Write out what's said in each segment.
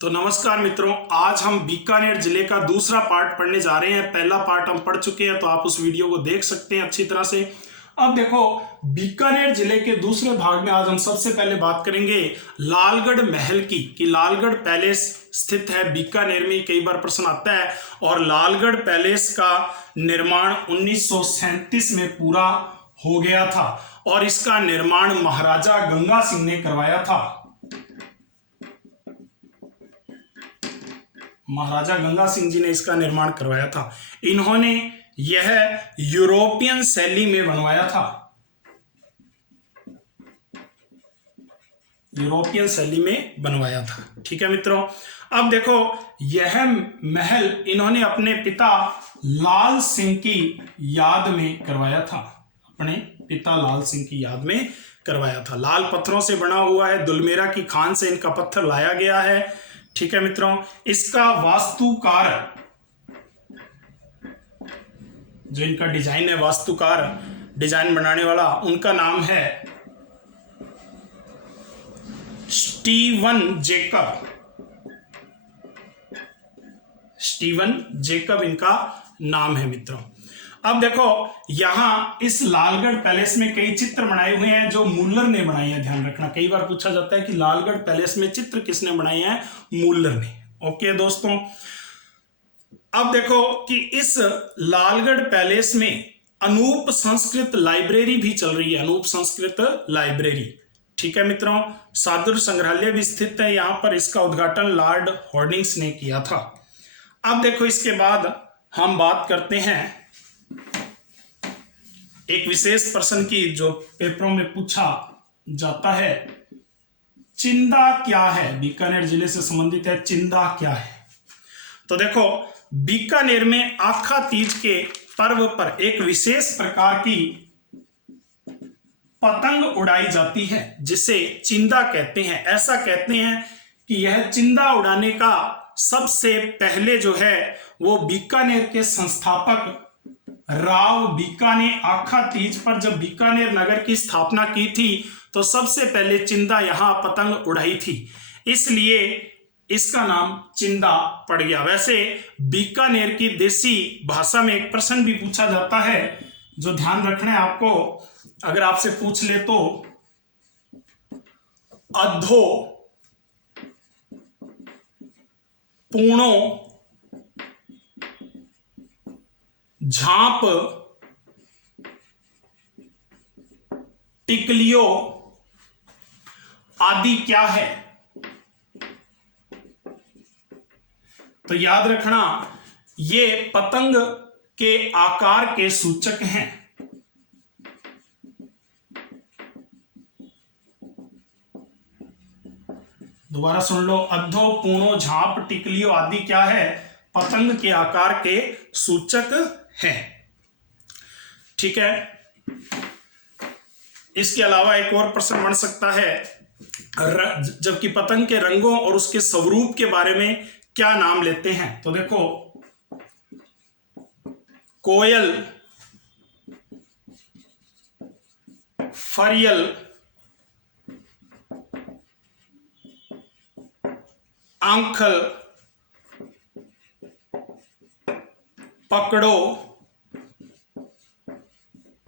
तो नमस्कार मित्रों, आज हम बीकानेर जिले का दूसरा पार्ट पढ़ने जा रहे हैं। पहला पार्ट हम पढ़ चुके हैं, तो आप उस वीडियो को देख सकते हैं अच्छी तरह से। अब देखो, बीकानेर जिले के दूसरे भाग में आज हम सबसे पहले बात करेंगे लालगढ़ महल की, कि लालगढ़ पैलेस स्थित है बीकानेर में। कई बार प्रश्न आता है। और लालगढ़ पैलेस का निर्माण 1937 में पूरा हो गया था और इसका निर्माण महाराजा गंगा सिंह ने करवाया था। महाराजा गंगा सिंह जी ने इसका निर्माण करवाया था। इन्होंने यह यूरोपियन शैली में बनवाया था। यूरोपियन शैली में बनवाया था। ठीक है मित्रों, अब देखो, यह महल इन्होंने अपने पिता लाल सिंह की याद में करवाया था। अपने पिता लाल सिंह की याद में करवाया था। लाल पत्थरों से बना हुआ है। दुलमेरा की खान से इनका पत्थर लाया गया है। ठीक है मित्रों, इसका वास्तुकार, जो इनका डिजाइन है, वास्तुकार, डिजाइन बनाने वाला, उनका नाम है स्टीवन जेकब। स्टीवन जेकब इनका नाम है मित्रों। अब देखो, यहां इस लालगढ़ पैलेस में कई चित्र बनाए हुए हैं जो मुल्लर ने बनाए हैं। ध्यान रखना, कई बार पूछा जाता है कि लालगढ़ पैलेस में चित्र किसने बनाए हैं? मुल्लर ने। ओके दोस्तों, अब देखो कि इस लालगढ़ पैलेस में अनूप संस्कृत लाइब्रेरी भी चल रही है। अनूप संस्कृत लाइब्रेरी। ठीक है मित्रों, सादुर संग्रहालय भी स्थित है यहां पर। इसका उद्घाटन लॉर्ड हॉर्डिंग्स ने किया था। अब देखो, इसके बाद हम बात करते हैं एक विशेष प्रश्न की जो पेपरों में पूछा जाता है। चिंदा क्या है? बीकानेर जिले से संबंधित है। चिंदा क्या है? तो देखो, बीकानेर में आखा तीज के पर्व पर एक विशेष प्रकार की पतंग उड़ाई जाती है जिसे चिंदा कहते हैं। ऐसा कहते हैं कि यह चिंदा उड़ाने का सबसे पहले जो है वो बीकानेर के संस्थापक राव बीका ने आखा तीज पर जब बीकानेर नगर की स्थापना की थी तो सबसे पहले चिंदा यहां पतंग उड़ाई थी, इसलिए इसका नाम चिंदा पड़ गया। वैसे बीकानेर की देसी भाषा में एक प्रश्न भी पूछा जाता है जो ध्यान रखना है आपको। अगर आपसे पूछ ले तो अधो पूर्णो झांप टिकलियो आदि क्या है? तो याद रखना, ये पतंग के आकार के सूचक हैं। दोबारा सुन लो, अधो पूर्णो झांप टिकलियो आदि क्या है? पतंग के आकार के सूचक है। ठीक है, इसके अलावा एक और प्रश्न बन सकता है, जबकि पतंग के रंगों और उसके स्वरूप के बारे में क्या नाम लेते हैं? तो देखो, कोयल, फरियल, आंखल, पकड़ो,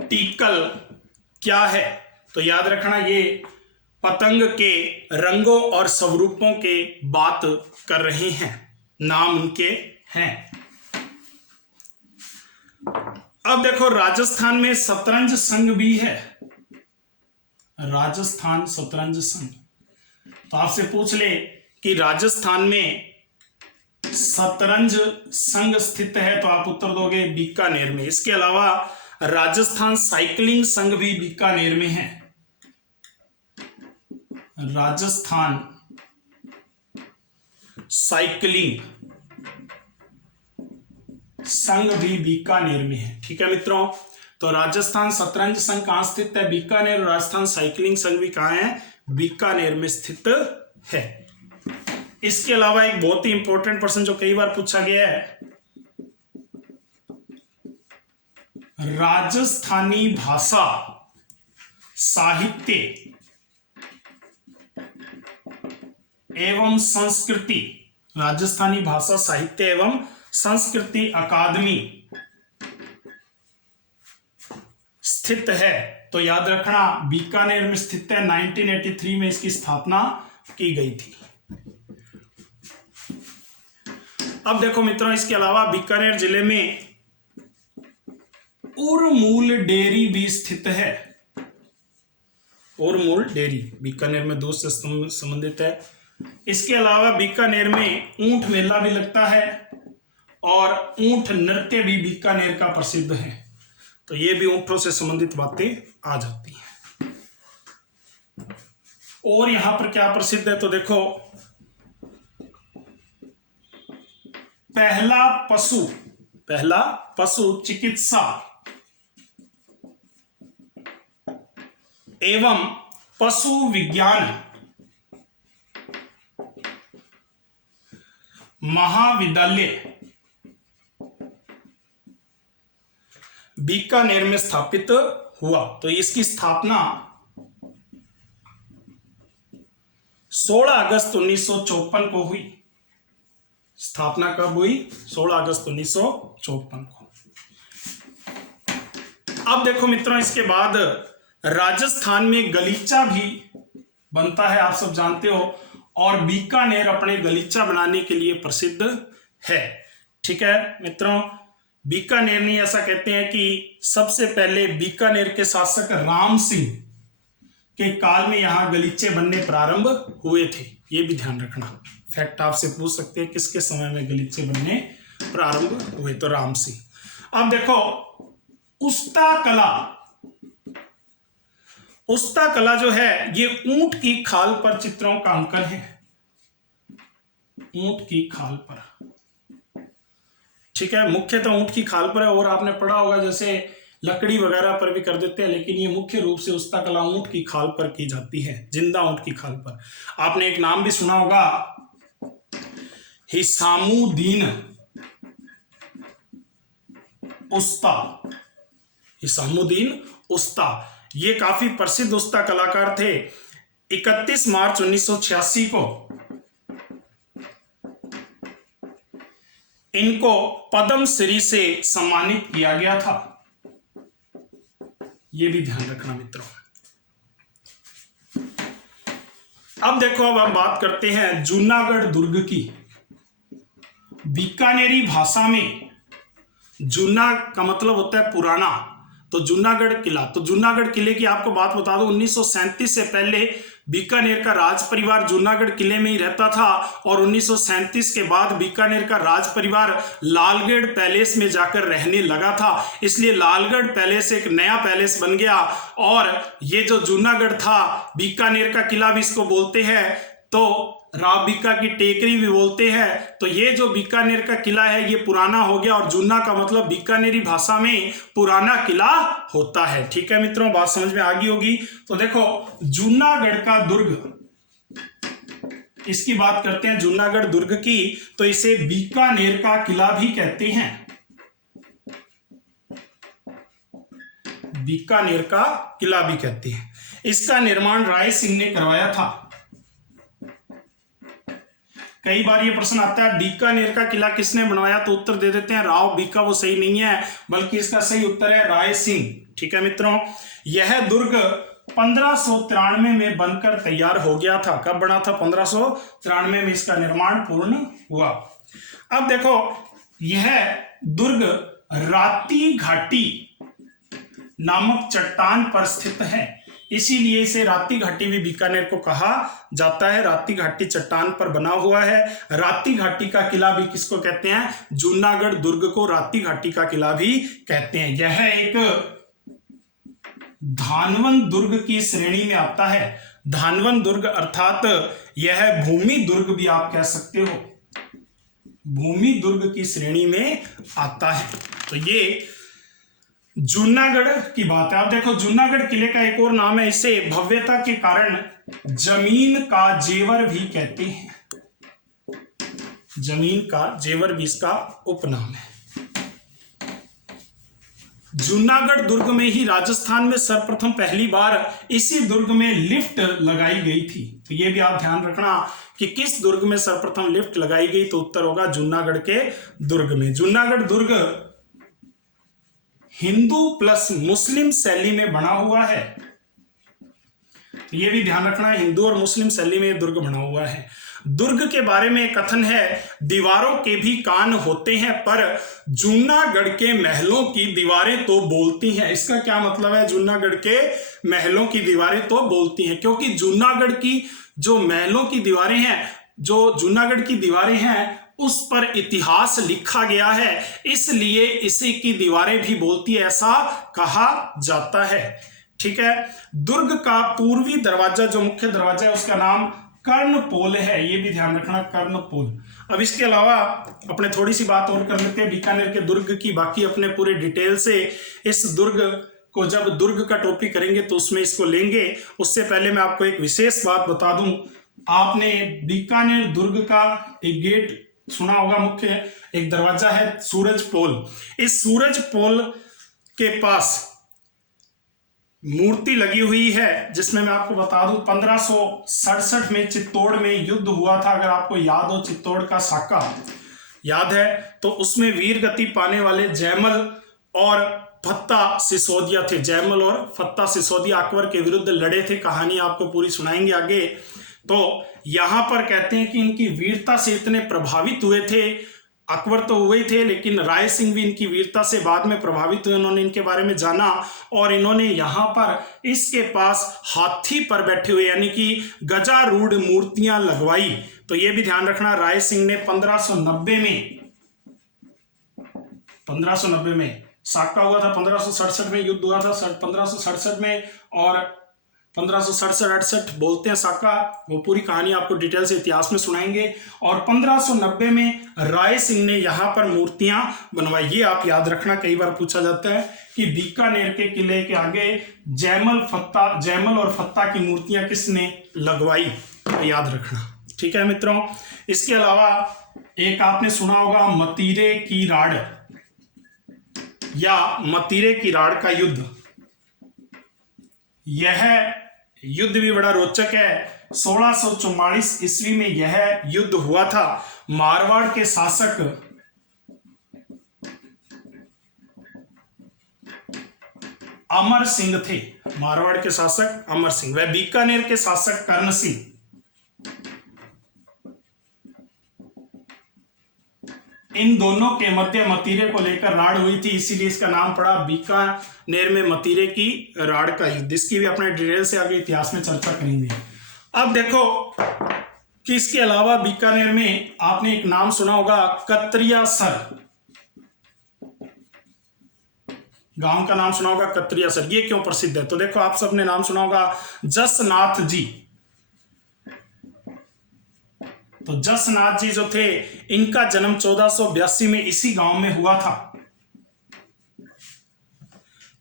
टीकल क्या है? तो याद रखना, ये पतंग के रंगों और स्वरूपों के बात कर रहे हैं, नाम उनके हैं। अब देखो, राजस्थान में शतरंज संघ भी है। राजस्थान शतरंज संघ। तो आपसे पूछ ले कि राजस्थान में शतरंज संघ स्थित है, तो आप उत्तर दोगे बीकानेर में। इसके अलावा राजस्थान साइकिलिंग संघ भी बीकानेर में है। राजस्थान साइकिलिंग संघ भी बीकानेर में है। ठीक है मित्रों, तो राजस्थान शतरंज संघ कहां स्थित है? बीकानेर। राजस्थान साइकिलिंग संघ भी कहां है? बीकानेर में स्थित है। इसके अलावा एक बहुत ही इंपॉर्टेंट प्रश्न जो कई बार पूछा गया है, राजस्थानी भाषा साहित्य एवं संस्कृति राजस्थानी भाषा साहित्य एवं संस्कृति अकादमी स्थित है, तो याद रखना बीकानेर में स्थित है। 1983 में इसकी स्थापना की गई थी। अब देखो मित्रों, इसके अलावा बीकानेर जिले में उरमूल डेयरी भी स्थित है। उरमूल डेयरी बीकानेर में दूध से संबंधित है। इसके अलावा बीकानेर में ऊंट मेला भी लगता है और ऊंट नृत्य भी बीकानेर का प्रसिद्ध है। तो ये भी ऊंटों से संबंधित बातें आ जाती हैं। और यहां पर क्या प्रसिद्ध है, तो देखो पहला पशु चिकित्सा एवं पशु विज्ञान महाविद्यालय बीकानेर में स्थापित हुआ। तो इसकी स्थापना 16 अगस्त 1954 को हुई। स्थापना कब हुई? 16 अगस्त 1954 को। अब देखो मित्रों, इसके बाद राजस्थान में गलीचा भी बनता है, आप सब जानते हो, और बीकानेर अपने गलीचा बनाने के लिए प्रसिद्ध है। ठीक है मित्रों, बीकानेर में ऐसा कहते हैं कि सबसे पहले बीकानेर के शासक राम सिंह के काल में यहां गलीचे बनने प्रारंभ हुए थे। ये भी ध्यान रखना, फैक्ट आपसे पूछ सकते हैं किसके समय में गलीचे बनने प्रारंभ हुए, तो राम सिंह। अब देखो उस्ता कला जो है, ये ऊंट की खाल पर चित्रों का अंकन है। ऊंट की खाल पर, ठीक है, मुख्यतः ऊंट की खाल पर है। और आपने पढ़ा होगा जैसे लकड़ी वगैरह पर भी कर देते हैं, लेकिन ये मुख्य रूप से उस्ता कला ऊंट की खाल पर की जाती है, जिंदा ऊंट की खाल पर। आपने एक नाम भी सुना होगा, हिसामुद्दीन उस्ता। हिसामुद्दीन उस्ता ये काफी प्रसिद्ध उस्ता कलाकार थे। 31 मार्च 1986 को इनको पद्मश्री से सम्मानित किया गया था। ये भी ध्यान रखना मित्रों। अब देखो, अब हम बात करते हैं जूनागढ़ दुर्ग की। बीकानेरी भाषा में जूना का मतलब होता है पुराना, तो जूनागढ़ किला। तो जूनागढ़ किले की आपको बात बता दूं, 1937 से पहले बीकानेर का राज परिवार जूनागढ़ किले में ही रहता था, और 1937 के बाद बीकानेर का राज परिवार लालगढ़ पैलेस में जाकर रहने लगा था। इसलिए लालगढ़ पैलेस एक नया पैलेस बन गया, और ये जो जूनागढ़ था, बीकानेर का किला भी इसको बोलते हैं, तो राव बीका की टेकरी भी बोलते हैं। तो ये जो बीकानेर का किला है, ये पुराना हो गया, और जूना का मतलब बीकानेरी भाषा में पुराना किला होता है। ठीक है मित्रों, बात समझ में आ गई होगी। तो देखो जूनागढ़ का दुर्ग, इसकी बात करते हैं जूनागढ़ दुर्ग की, तो इसे बीकानेर का किला भी कहते हैं। बीकानेर का किला भी कहते हैं। इसका निर्माण राय सिंह ने करवाया था। कई बार ये प्रश्न आता है बीकानेर का किला किसने बनवाया, तो उत्तर दे देते हैं राव बीका। वो सही नहीं है, बल्कि इसका सही उत्तर है राय सिंह। ठीक है मित्रों, यह दुर्ग 1593 में बनकर तैयार हो गया था। कब बना था? 1593 में इसका निर्माण पूर्ण हुआ। अब देखो, यह दुर्ग राती घाटी नामक चट्टान पर स्थित है, इसीलिए इसे राती घाटी भी बीकानेर को कहा जाता है। राती घाटी चट्टान पर बना हुआ है। राती घाटी का किला भी किसको कहते हैं? जूनागढ़ दुर्ग को राती घाटी का किला भी कहते हैं। यह एक धानवन दुर्ग की श्रेणी में आता है। धानवन दुर्ग अर्थात यह भूमि दुर्ग भी आप कह सकते हो, भूमि दुर्ग की श्रेणी में आता है। तो ये जूनागढ़ की बात है। आप देखो, जूनागढ़ किले का एक और नाम है, इसे भव्यता के कारण जमीन का जेवर भी कहते हैं। जमीन का जेवर भी इसका उपनाम है। जूनागढ़ दुर्ग में ही राजस्थान में सर्वप्रथम पहली बार इसी दुर्ग में लिफ्ट लगाई गई थी। तो ये भी आप ध्यान रखना कि किस दुर्ग में सर्वप्रथम लिफ्ट लगाई गई, तो उत्तर होगा जूनागढ़ के दुर्ग में। जूनागढ़ दुर्ग हिंदू प्लस मुस्लिम शैली में बना हुआ है, तो ये भी ध्यान रखना है, हिंदू और मुस्लिम शैली में दुर्ग बना हुआ है। दुर्ग के बारे में कथन है, दीवारों के भी कान होते हैं पर जूनागढ़ के महलों की दीवारें तो बोलती हैं। इसका क्या मतलब है? जूनागढ़ के महलों की दीवारें तो बोलती हैं, क्योंकि जूनागढ़ की जो महलों की दीवारें हैं, जो जूनागढ़ की दीवारें हैं, उस पर इतिहास लिखा गया है, इसलिए इसी की दीवारें भी बोलती है, ऐसा कहा जाता है। ठीक है। दुर्ग का पूर्वी दरवाजा, जो मुख्य दरवाजा है, उसका नाम कर्णपोल है, ये भी ध्यान रखना, कर्णपोल। अब इसके अलावा अपने थोड़ी सी बात और कर लेते हैं बीकानेर के दुर्ग की। बाकी अपने पूरे डिटेल से इस दुर्ग को, जब दुर्ग का टॉपिक करेंगे तो उसमें इसको लेंगे। उससे पहले मैं आपको एक विशेष बात बता दूं, आपने बीकानेर दुर्ग का एक गेट सुना होगा, मुख्य एक दरवाजा है सूरज पोल। इस सूरज पोल के पास मूर्ति लगी हुई है, जिसमें मैं आपको बता दूं 1567 में चित्तौड़ में युद्ध हुआ था। अगर आपको याद हो, चित्तौड़ का साका याद है, तो उसमें वीर गति पाने वाले जयमल और फत्ता सिसोदिया थे। जयमल और फत्ता सिसोदिया अकबर के विरुद्ध लड़े थे। कहानी आपको पूरी सुनाएंगे आगे। तो यहां पर कहते हैं कि इनकी वीरता से इतने प्रभावित हुए थे, अकबर तो हुए थे, लेकिन राय सिंह भी इनकी वीरता से बाद में प्रभावित हुए। उन्होंने इनके बारे में जाना और इन्होंने यहां पर इसके पास हाथी पर बैठे हुए यानी कि गजारूढ़ मूर्तियां लगवाई। तो यह भी ध्यान रखना, राय सिंह ने 1590 में साका हुआ था, 1567 में युद्ध हुआ था 1567 में, और 1567-68 बोलते हैं साका। वो पूरी कहानी आपको डिटेल से इतिहास में सुनाएंगे। और 1590 में राय सिंह ने यहां पर मूर्तियां बनवाई। ये आप याद रखना, कई बार पूछा जाता है कि बीकानेर के किले के आगे जयमल और फत्ता की मूर्तियां किसने लगवाई, तो याद रखना। ठीक है मित्रों। इसके अलावा एक आपने सुना होगा मतीरे की राड़ या मतीरे की राड़ का युद्ध। यह युद्ध भी बड़ा रोचक है। 1644 ईस्वी में यह युद्ध हुआ था। मारवाड़ के शासक अमर सिंह थे। मारवाड़ के शासक अमर सिंह, वह बीकानेर के शासक कर्ण सिंह। इन दोनों के मध्य मतीरे को लेकर राड़ हुई थी, इसीलिए इसका नाम पड़ा बीकानेर में मतीरे की राड़ का युद्ध। इसकी भी अपने डिटेल से आगे इतिहास में चर्चा करेंगे। अब देखो कि इसके अलावा बीकानेर में आपने एक नाम सुना होगा कत्रियासर, गांव का नाम सुना होगा कत्रियासर। ये क्यों प्रसिद्ध है? तो देखो, आप सबने नाम सुना होगा जसनाथ जी। तो जसनाथ जी जो थे, इनका जन्म 1482 में इसी गांव में हुआ था।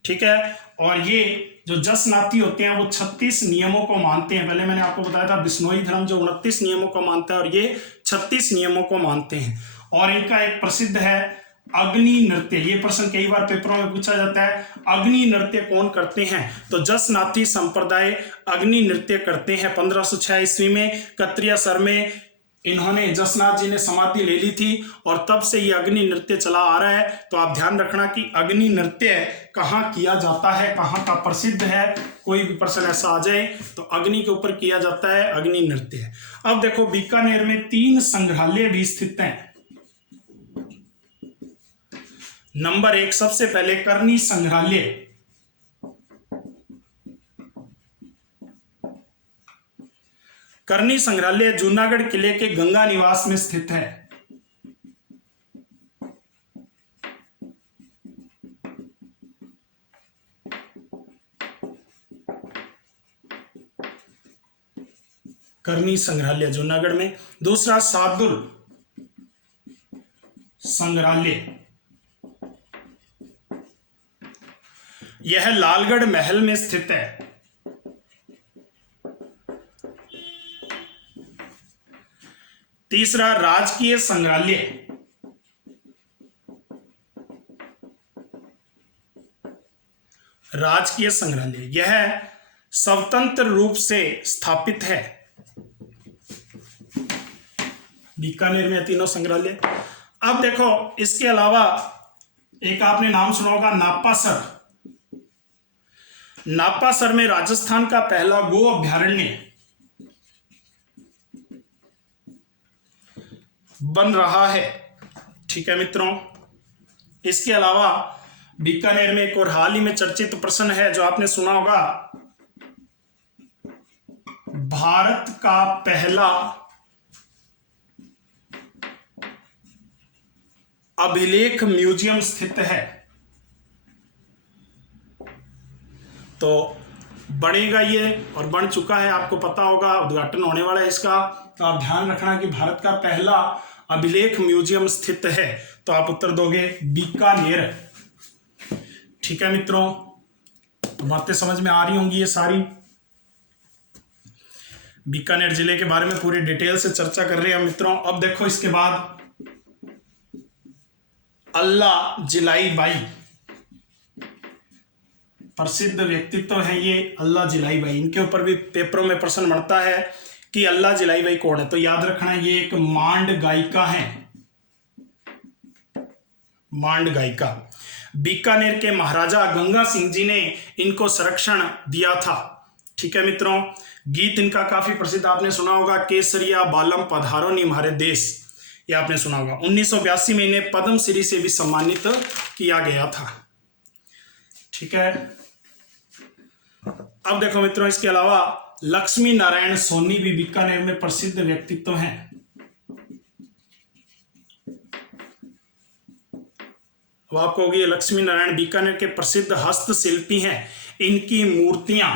ठीक है। और ये जो जसनाथी होते हैं वो 36 नियमों को मानते हैं। पहले मैंने आपको बताया था बिश्नोई धर्म जो 29 नियमों को मानता है और ये 36 नियमों को मानते हैं। और इनका एक प्रसिद्ध है अग्नि नृत्य। ये प्रश्न कई बार पेपरों में पूछा जाता है, अग्नि नृत्य कौन करते हैं? तो जसनाथी संप्रदाय अग्नि नृत्य करते हैं। 1506 ईस्वी में कत्रियासर में इन्होंने, जसनाथ जी ने समाधि ले ली थी और तब से ये अग्नि नृत्य चला आ रहा है। तो आप ध्यान रखना कि अग्नि नृत्य कहाँ किया जाता है, कहाँ का प्रसिद्ध है। कोई भी प्रश्न ऐसा आ जाए तो अग्नि के ऊपर किया जाता है, अग्नि नृत्य। अब देखो, बीकानेर में 3 संग्रहालय भी स्थित हैं। नंबर 1, सबसे पहले करनी संग्रहालय। करनी संग्रहालय जूनागढ़ किले के गंगा निवास में स्थित है। करनी संग्रहालय जूनागढ़ में। दूसरा, सादुल संग्रहालय, यह लालगढ़ महल में स्थित है। तीसरा, राजकीय संग्रहालय, राजकीय संग्रहालय, यह स्वतंत्र रूप से स्थापित है। बीकानेर में तीनों संग्रहालय। अब देखो इसके अलावा एक आपने नाम सुना होगा नापासर। नापासर में राजस्थान का पहला गो अभ्यारण्य बन रहा है। ठीक है मित्रों, इसके अलावा बीकानेर में एक और हाल ही में चर्चित प्रश्न है जो आपने सुना होगा, भारत का पहला अभिलेख म्यूजियम स्थित है। तो बनेगा ये और बन चुका है, आपको पता होगा, उद्घाटन होने वाला है इसका। तो आप ध्यान रखना कि भारत का पहला अभिलेख म्यूजियम स्थित है। तो आप उत्तर दोगे बीकानेर। ठीक है मित्रों, तो बातें समझ में आ रही होंगी ये सारी। बीकानेर जिले के बारे में पूरी डिटेल से चर्चा कर रहे हैं मित्रों। अब देखो इसके बाद अल्लाह जिलाई बाई, प्रसिद्ध व्यक्तित्व है ये अल्लाह जिलाई बाई। इनके ऊपर भी पेपरों में प्रश्न बनता है कि अल्लाह जिलाई बाई कौन है। तो याद रखना ये एक मांड गायिका है, मांड गायिका। बीकानेर के महाराजा गंगा सिंह जी ने इनको संरक्षण दिया था। ठीक है मित्रों, गीत इनका काफी प्रसिद्ध आपने सुना होगा, केसरिया बालम पधारो नी हमारे देश, ये आपने सुना होगा। 1982 में इन्हें पद्मश्री से भी सम्मानित किया गया था। ठीक है, अब देखो मित्रों इसके अलावा लक्ष्मी नारायण सोनी भी बीकानेर में प्रसिद्ध व्यक्तित्व हैं। अब आपको होगी लक्ष्मी नारायण बीकानेर के प्रसिद्ध हस्तशिल्पी हैं। इनकी मूर्तियां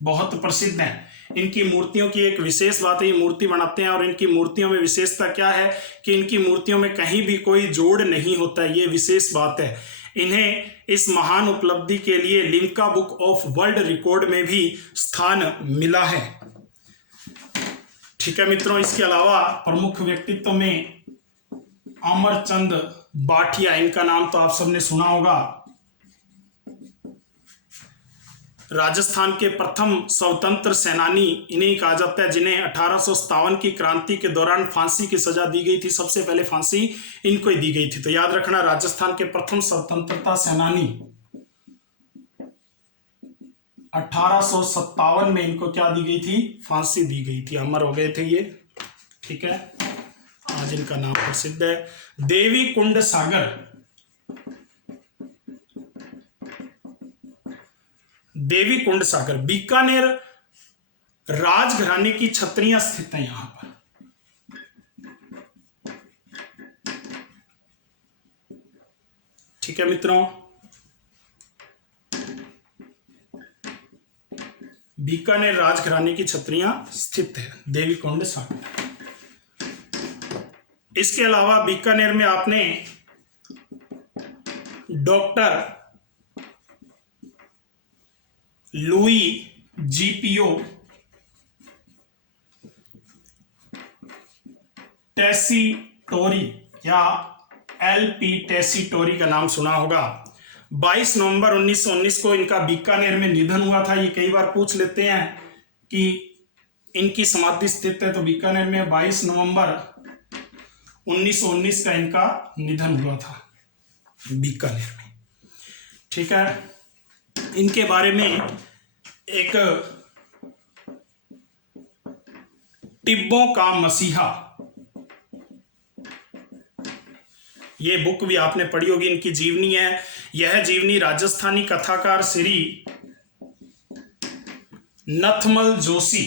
बहुत प्रसिद्ध हैं। इनकी मूर्तियों की एक विशेष बात है, ये मूर्ति बनाते हैं और इनकी मूर्तियों में विशेषता क्या है कि इनकी मूर्तियों में कहीं भी कोई जोड़ नहीं होता है, ये विशेष बात है। इन्हें इस महान उपलब्धि के लिए Limca book of world record में भी स्थान मिला है। ठीक है मित्रों, इसके अलावा प्रमुख व्यक्तित्व में अमरचंद बाठिया, इनका नाम तो आप सबने सुना होगा। राजस्थान के प्रथम स्वतंत्र सेनानी इन्हें कहा जाता है, जिन्हें 1857 की क्रांति के दौरान फांसी की सजा दी गई थी। सबसे पहले फांसी इनको ही दी गई थी। तो याद रखना राजस्थान के प्रथम स्वतंत्रता सेनानी 1857 में इनको क्या दी गई थी, फांसी दी गई थी, अमर हो गए थे ये। ठीक है, आज इनका नाम प्रसिद्ध है। देवी कुंड सागर, देवी कुंड सागर बीकानेर राजघराने की छतरियां स्थित हैं यहां पर। ठीक है मित्रों, बीकानेर राजघराने की छतरियां स्थित है देवी कुंड सागर। इसके अलावा बीकानेर में आपने डॉक्टर लुई जीपीओ टेसीटोरी या एलपी टेसीटोरी का नाम सुना होगा। 22 नवंबर 1919 को इनका बीकानेर में निधन हुआ था। ये कई बार पूछ लेते हैं कि इनकी समाधि स्थित है, तो बीकानेर में 22 नवंबर 1919 का इनका निधन हुआ था बीकानेर में। ठीक है, इनके बारे में एक टिब्बों का मसीहा, ये बुक भी आपने पढ़ी होगी, इनकी जीवनी है। यह जीवनी राजस्थानी कथाकार श्री नथमल जोशी,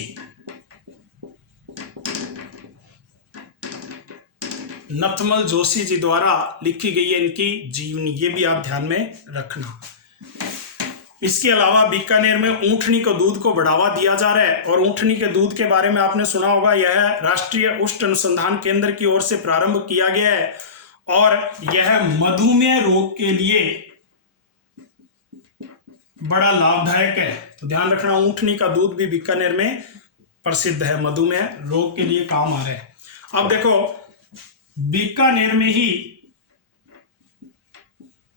नथमल जोशी जी द्वारा लिखी गई है इनकी जीवनी, ये भी आप ध्यान में रखना। इसके अलावा बीकानेर में ऊंटनी को दूध को बढ़ावा दिया जा रहा है और ऊंटनी के दूध के बारे में आपने सुना होगा। यह राष्ट्रीय उष्ट अनुसंधान केंद्र की ओर से प्रारंभ किया गया है और यह मधुमेह रोग के लिए बड़ा लाभदायक है। तो ध्यान रखना, ऊंटनी का दूध भी बीकानेर में प्रसिद्ध है, मधुमेह रोग के लिए काम आ रहा है। अब देखो बीकानेर में ही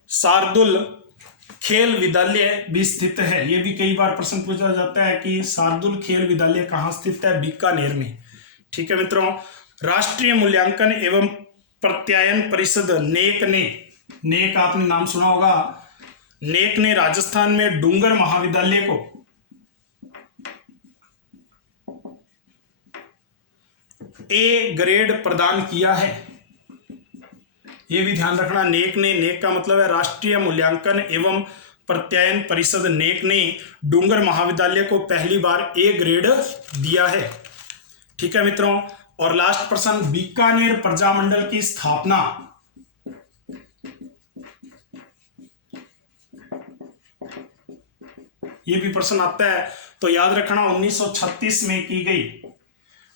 शार्दुल खेल विद्यालय भी स्थित है। ये भी कई बार प्रश्न पूछा जाता है कि शार्दुल खेल विद्यालय कहाँ स्थित है, बीकानेर में। ठीक है मित्रों, राष्ट्रीय मूल्यांकन एवं प्रत्यायन परिषद नेक ने, नेक आपने नाम सुना होगा, नेक ने राजस्थान में डूंगर महाविद्यालय को ए ग्रेड प्रदान किया है। यह भी ध्यान रखना, नेक ने, नेक का मतलब है राष्ट्रीय मूल्यांकन एवं प्रत्यायन परिषद, नेक ने डूंगर महाविद्यालय को पहली बार ए ग्रेड दिया है। ठीक है मित्रों, और लास्ट प्रश्न, बीकानेर प्रजामंडल की स्थापना ये भी प्रश्न आता है, तो याद रखना 1936 में की गई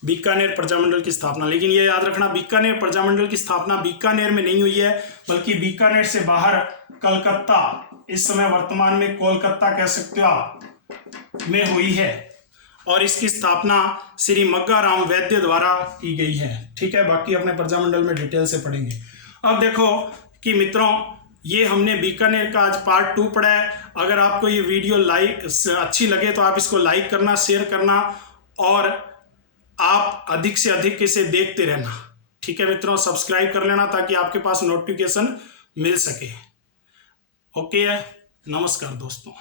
बीकानेर प्रजामंडल की स्थापना। लेकिन ये याद रखना, बीकानेर प्रजामंडल की स्थापना बीकानेर में नहीं हुई है, बल्कि बीकानेर से बाहर कलकत्ता, इस समय वर्तमान में कोलकाता कह सकते हो आप, में हुई है। और इसकी स्थापना श्री मग्गा राम वैद्य द्वारा की गई है। ठीक है, बाकी अपने प्रजामंडल में डिटेल से पढ़ेंगे। अब देखो कि मित्रों, ये हमने बीकानेर का आज पार्ट 2 पढ़ा है। अगर आपको ये वीडियो अच्छी लगे तो आप इसको लाइक करना, शेयर करना, और आप अधिक से अधिक इसे देखते रहना। ठीक है मित्रों, सब्सक्राइब कर लेना ताकि आपके पास नोटिफिकेशन मिल सके। ओके, नमस्कार दोस्तों।